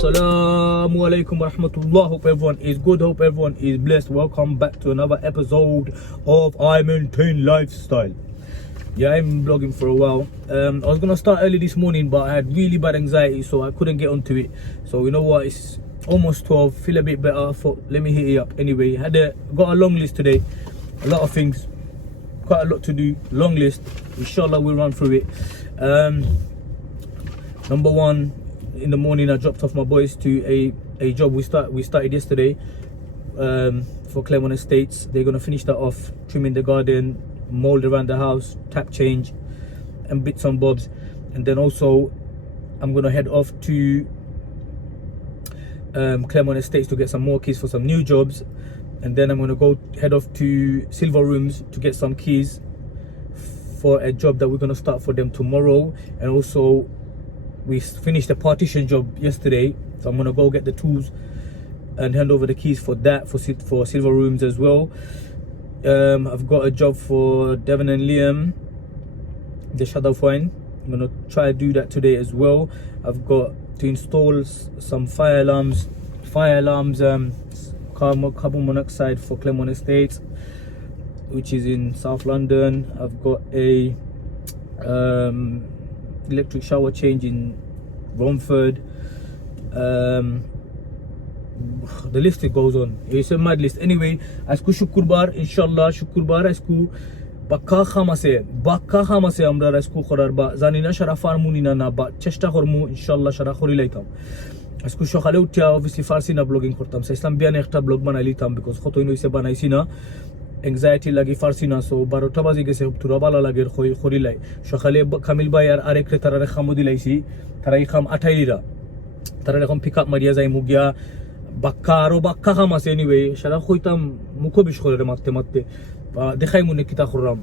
Assalamu alaikum wa rahmatullah. Hope everyone is good. Hope everyone is blessed. Welcome back to another episode of I Maintain Lifestyle. Yeah, I'm vlogging for a while. I was gonna start early this morning, but I had really bad anxiety, so I couldn't get onto it. So you know what? It's almost 12. Feel a bit better. I thought, let me hit it up. Anyway, got a long list today. A lot of things. Quite a lot to do. Long list. Inshallah, we'll run through it. Number one. In the morning, I dropped off my boys to a job we started yesterday for Claremont Estates. They're gonna finish that off, trimming the garden, mold around the house, tap change, and bits and bobs. And then also, I'm gonna head off to Claremont Estates to get some more keys for some new jobs. And then I'm gonna head off to Silver Rooms to get some keys for a job that we're gonna start for them tomorrow. And also, we finished the partition job yesterday, so I'm gonna go get the tools and hand over the keys for that for Silver Rooms as well. I've got a job for Devon and Liam, the shadow fine. I'm gonna try to do that today as well. I've got to install some fire alarms, carbon monoxide for Claremont Estates, which is in South London. I've got a electric shower change in Romford. The list goes on. It's a mad list. Anyway, asku shukurbar, inshallah shukurbar asku bakka khamase amra asku khorar ba zanina sharafar munina na ba chesta kormu inshallah shara khori laitam asku shokhale utia obviously farsi na blogging kortam sa islam biane ekta blog banaitam because khoto ino ise banaisi na anxiety lagi farsi na so 12টা বাজে গেছে পুরা বালা লাগে খরিলাই সকালে কামিল ভাই আর আরেক ক্রেতারে খামো দিলাইছি তারা এই খাম আঠাইলিরা তারা এরকম পিকআপ মারিয়া যায় মুগিয়া বাক্কা খাম আছে এনিওয়ে সারা কইতাম মুখো বিশ করে মারতে দেখাই মনে কিতা করলাম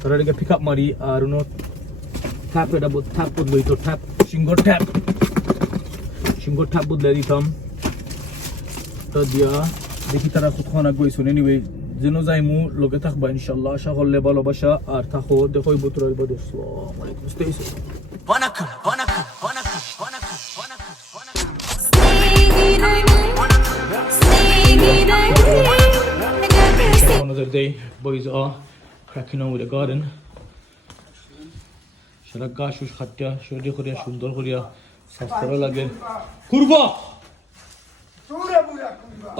তারা এদিকে পিকআপ মারি আর উনো ট্যাপ বদলই তো সিঙ্গর ট্যাপ বদলাই দিতাম তো দিয়া দেখি তারা কতক্ষণ আগে গইছো এনিওয়ে যেন যাইমু লগে থাকবা ইনশাআল্লাহ আশা করলে ভালোবাসা আর থাকো দেখো বতুর আইবো আসসালামু আলাইকুম স্টে সেফ ওয়ানাকাম Another day, boys are cracking on with the garden. Shara gashush khatya shodi khoriya sundor khoriya saf kora lage kurva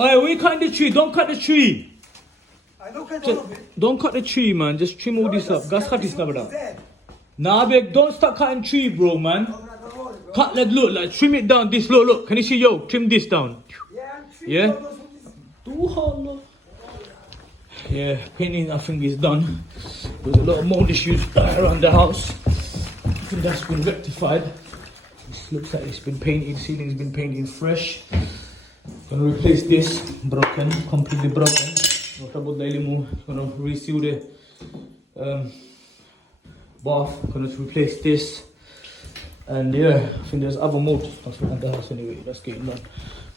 Hey, we cut the tree, don't cut the tree. Don't cut the tree, man. Just trim all this up. Gas cut this now, brother. Nah, big. Don't start cutting tree, bro, man. Cut like look, trim it down. This look. Can you see, yo? Trim this down. Yeah. Yeah. Painting, I think is done. There's a lot of mold issues around the house. I think that's been rectified. This looks like it's been painted. Ceiling's been painted fresh. Gonna replace this. Broken, completely broken. Gonna reseal the bath. Gonna replace this, and yeah, I think there's other mold stuff around the house anyway. That's getting done.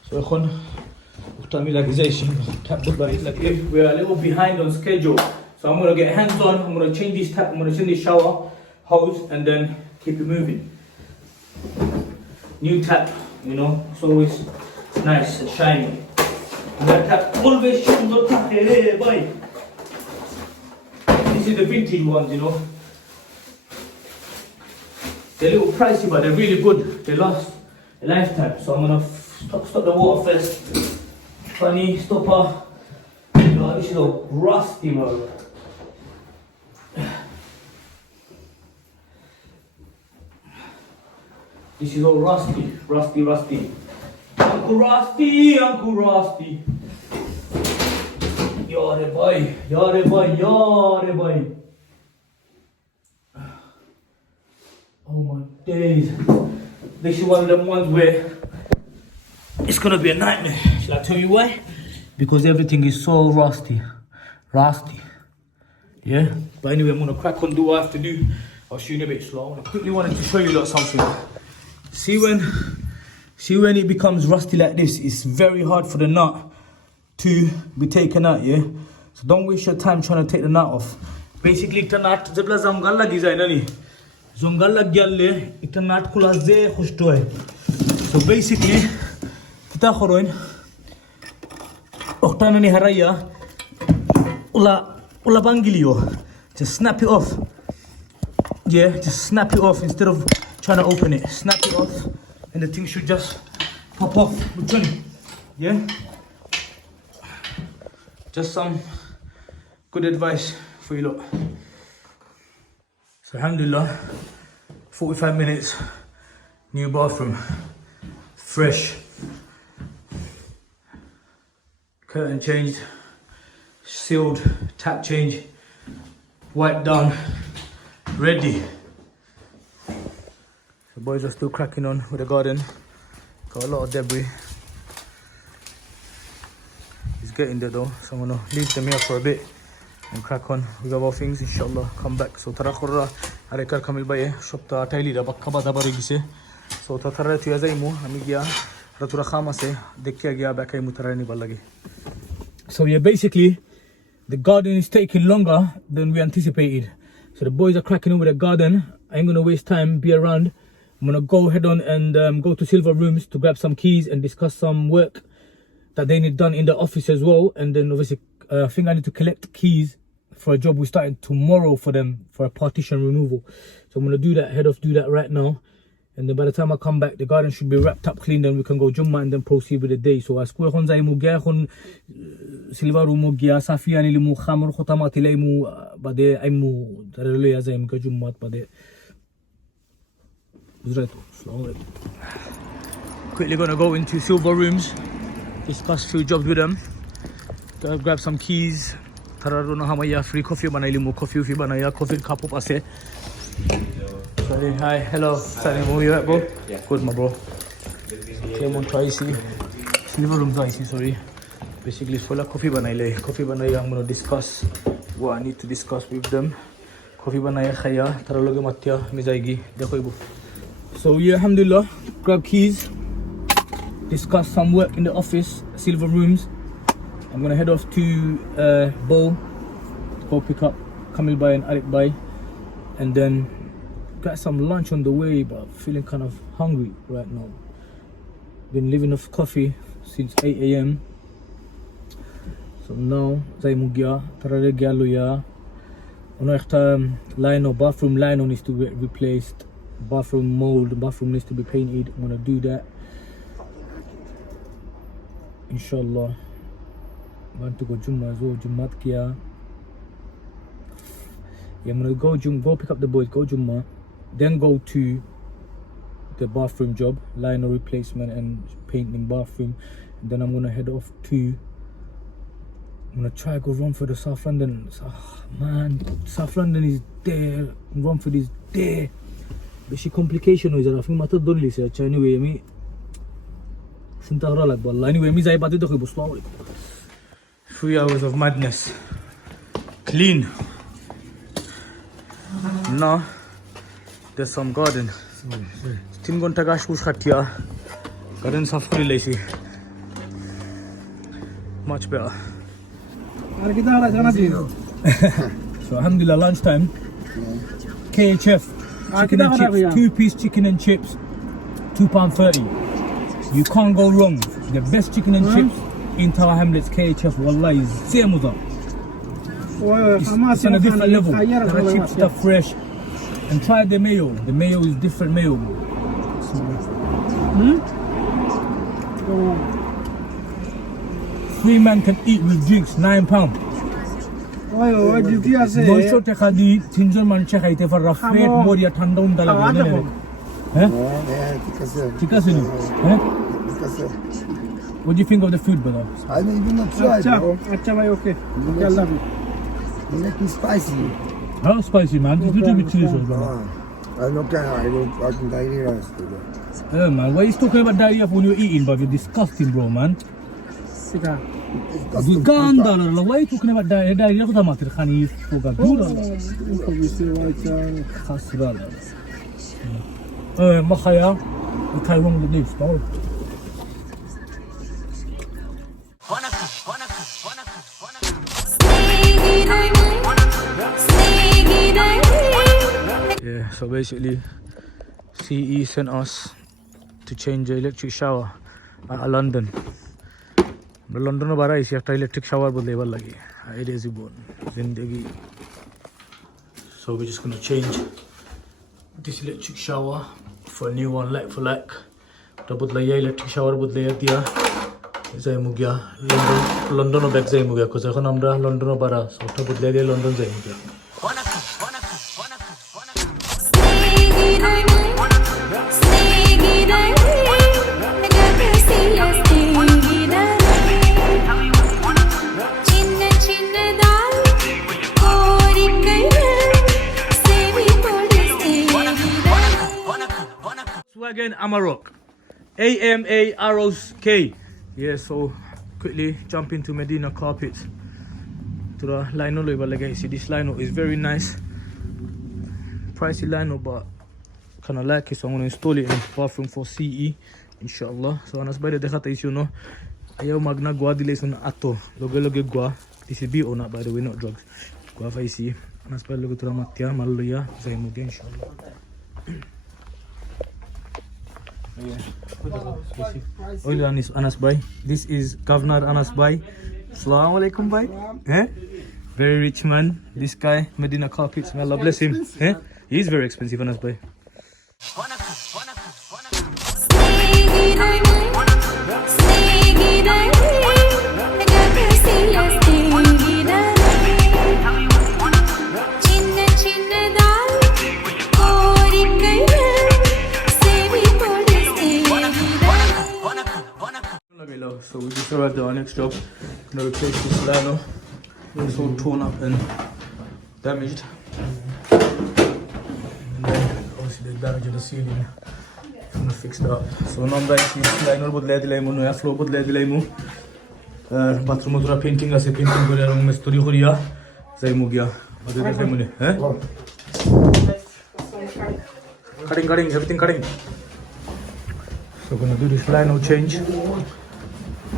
So we are a little behind on schedule. So I'm gonna get hands on. I'm gonna change this tap. I'm gonna change this shower hose, and then keep it moving. New tap, you know, it's always nice and shiny. That tap always shines on tap. Hey, boy. This is the vintage ones, you know. They're a little pricey, but they're really good. They last a lifetime. So I'm gonna stop the water first. Funny stopper. You know, this is all rusty, man. This is all rusty. Uncle Rusty. Yare boy. Oh my days. This is one of them ones where it's gonna be a nightmare. Shall I tell you why? Because everything is so rusty. Yeah? But anyway, I'm gonna crack on, do what I have to do. I'll show you a bit slow. I quickly wanted to show you lot something. See when it becomes rusty like this, it's very hard for the nut to be taken out, yeah? So don't waste your time trying to take the nut off. Basically, the nut, jabla zamgal lagi jay na ni. Zongal lag gyalle, ita nut khula ze khushto hai. So basically, kita khoroin oktana ni haraya ula bangilio. Just snap it off. Yeah, just snap it off instead of trying to open it. Snap it off, and the thing should just pop off. Yeah. Just some good advice for you lot. So alhamdulillah, 45 minutes, new bathroom, fresh. Curtain changed, sealed, tap change, wiped down, ready. The boys are still cracking on with the garden. Got a lot of debris. It's getting there though, so I'm gonna leave them here for a bit and crack on with other things, inshallah. Come back. So tara khurra arekar kamil baye shopta taili da bakka bada bari gise. So tara tu yazaimu amigia ratura khamase dekya gya bakai mutarani balagi. So yeah, basically the garden is taking longer than we anticipated. So the boys are cracking on with the garden. I ain't gonna waste time, be around. I'm gonna go head on and go to Silver Rooms to grab some keys and discuss some work that they need done in the office as well. And then obviously I think I need to collect keys for a job we're starting tomorrow for them for a partition removal. So I'm gonna do that, head off, do that right now. And then by the time I come back, the garden should be wrapped up, clean, then we can go Jumma and then proceed with the day. So as school khon zaimu gya khon Silver Room gya Safiani limu khamr khotamati laimu bade aimu darele ya zaim ka Jummat bade. Quickly gonna go into Silver Rooms, discuss a few jobs with them, grab some keys. Tararono hamaya free coffee banailimu coffee fi banaya coffee cup up ase. Sorry, hi, hello. Sorry, where you at, bro? Yeah. Good, my bro. Came on twice. Silver Rooms twice, sorry. Basically, full of coffee banaile. Coffee banaya, I'm gonna discuss what I need to discuss with them. Coffee banaya khaya, taraloge matya mizaigi. Dekho ibu. So yeah, alhamdulillah, grab keys, discuss some work in the office, Silver Rooms. I'm gonna head off to Bow, go pick up Kamil Bhai and Arik Bhai, and then got some lunch on the way, but feeling kind of hungry right now. Been living off coffee since 8 AM. So now, zay mugya, tarare gyaluya. Ono ekta line or bathroom line needs to be replaced. Bathroom mold, bathroom needs to be painted. I'm gonna do that, inshallah. I want to go Jumma as well, Jummat Kia. Yeah, I'm gonna go pick up the boys, go Jumma, then go to the bathroom job, liner replacement and painting bathroom. And then I'm gonna head off to, I'm gonna try go Romford or South London. Man, South London is there, Romford is there. But she complication is that I think matter don't listen. Anyway, me anyway, me zai bati dokhi busla. 3 hours of madness. Clean. Now there's some garden. 3 घंटा का shoes खटिया. Garden साफ कर Lesi. Much better. So alhamdulillah, lunchtime. KHF. Chicken and chips, 2-piece chicken and chips, £2.30. You can't go wrong. The best chicken and chips in Tower Hamlets, KHF, wallahi, zemuza. It's on a different level. The chips are fresh. And try the mayo. The mayo is different mayo. Three men can eat with drinks, £9. Don't take the Tinjon man check it for a fat body at Tandon Dalaga. What do you think of the food, brother? I didn't even try it. Okay. I love it. You make me spicy. How spicy, man? It's a little bit chili sauce, brother. I can diarrhea. Yeah, man. Why are you talking about diarrhea when you're eating, but you're disgusting, bro, man. Why are you talking about diarrhea? Diarrhea is not khani foga dura. Khasrala. Makhaya, I wrong with this, bro. Yeah, so basically CE sent us to change the electric shower at London. London bara isi ekta electric shower bodlebar lagi. It is ibon zindagi. So we're just gonna change this electric shower for a new one, like for like. To bodlaya electric shower bodlaya dia. Zai mugya London back zai mugya because ekhon amra London bara so to bodlaya dia London zai mugya. Again, Amarok, AMAROK. Yeah, so quickly jump into Medina carpets to the lino label. Like I see, this lino is very nice, pricey lino, but kind of like it. So I'm gonna install it in the bathroom for CE, inshallah. So anas by the dekhata is you know, ayaw magna gua dile sun ato loge gua. This is B or not, by the way, not drugs. Gua fa isi anas by loge tura matya maluya zai muge inshallah. Oil Anas Bhai. This is Governor Anas Bhai. Assalamu alaikum bhai. Very rich man. This guy, Medina carpets. May Allah bless him. He is very expensive, Anas Bhai. So we just arrived at our next job. Gonna replace this lino. It's all torn up and damaged. And then obviously the damage of the ceiling. I'm gonna fix that up. So now I'm going to lino bodle dilaimu, no floor bodle dilaimu. Bathroom odra painting ase painting kore aru mistri khoriya zai mugya. Adu dekhai mune, Cutting, everything cutting. So gonna do this lino change.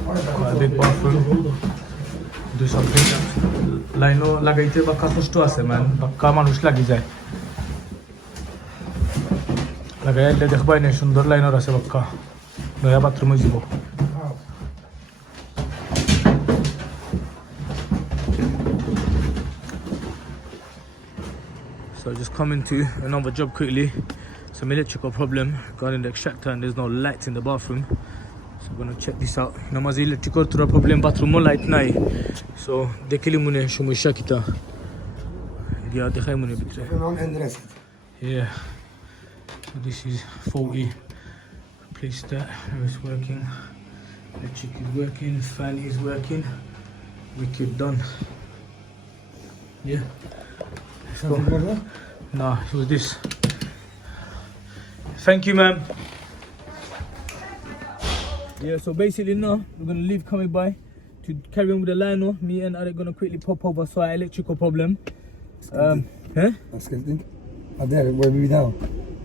Quite a big bathroom. Do something. Lino lagaite bakka kosto ase man. Bakka manush lagi jay. Lagaile dekhbai ne sundor lino ase bakka. Noya bathroom e jibo. So just coming to another job quickly. Some electrical problem. Got in the extractor and there's no lights in the bathroom. So I'm gonna check this out. Namazi electrical tura problem bathroom mo light nai. So dekili mune shumisha kita. Yeah, dekhai mune bitre. Yeah. So this is faulty. Replace that. It's working. Electric is working. Fan is working. Wicked done. Yeah. So, nah, it was this. Thank you, ma'am. Yeah, so basically now we're gonna leave coming by to carry on with the lino. Me and Are gonna quickly pop over so our electrical problem. There, where we now?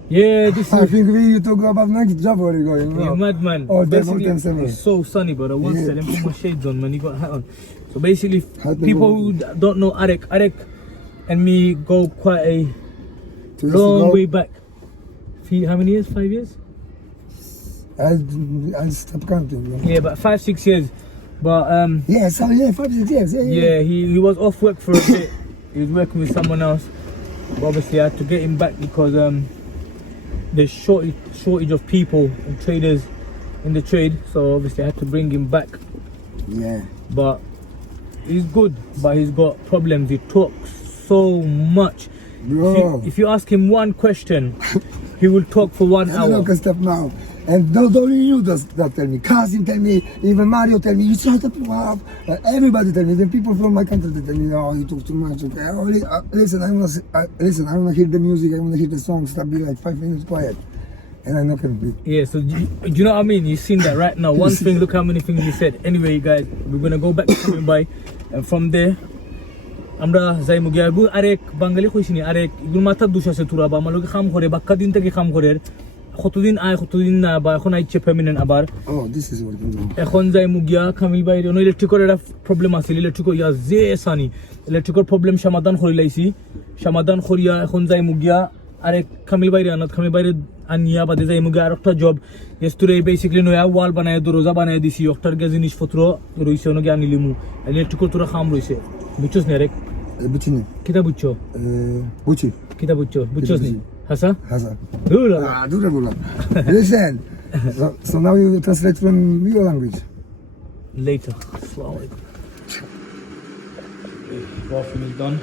Yeah, this I think we need to go about next job where we going. you mad man. Oh, basically, definitely. it's so sunny, but I won't tell him put my shades on man. He got a hat on. So basically, people who don't know Arek and me go quite a long way back. How many years? 5 years? I stopped counting. Yeah, but 5-6 years. But 5-6 years. yeah, he was off work for a bit. He was working with someone else. But obviously, I had to get him back because there's shortage of people and traders in the trade. So obviously, I had to bring him back. Yeah. But he's good, but he's got problems. He talks so much. Bro. If you ask him one question, he will talk for 1 hour. I can stop now. And not only you that tell me, Kasim tell me, even Mario tell me, you shut up. Everybody tell me. Then people from my country they tell me, oh, you talk too much. Okay, listen, I wanna hear the music. I wanna hear the song. Stop being like 5 minutes quiet, and I'm not gonna be. Yeah, so do you know what I mean? You've seen that right now. One thing, look how many things he said. Anyway, guys, we're gonna go back to coming by, and from there, আমরা যাই মুগিয়া আরেক বাঙালি কইছিনি আরেক ইগুল মাথা দুশা সে তুরা বা আমালোকে কাম করে বাক্কা দিন থেকে কাম করে কতদিন আয় কতদিন না বা এখন আইছে ফেমিনিন আবার এখন যাই মুগিয়া কামিল ভাই নো ইলেকট্রিকের একটা প্রবলেম আছে ইলেকট্রিক ইয়া যে সানি ইলেকট্রিকের প্রবলেম সমাধান করি লাইছি সমাধান করিয়া এখন যাই মুগিয়া আরে খামিল বাইরে আনত খামিল বাইরে আনিয়া বাদে যাই মুগে আর একটা জব এস্তুরে বেসিক্যালি নয়া ওয়াল বানায় দরজা বানায় দিছি একটার গে জিনিসপত্র রইছে ওনগে আনিলিমু ইলেকট্রিক তোরা খাম রইছে বুঝছস না রে বুঝছি না কিতা বুঝছো বুঝছি কিতা বুঝছস নি হাসা হাসা দুলা dura bula. Listen, so now you translate from your language. later assalamu alaikum. Coffee is done.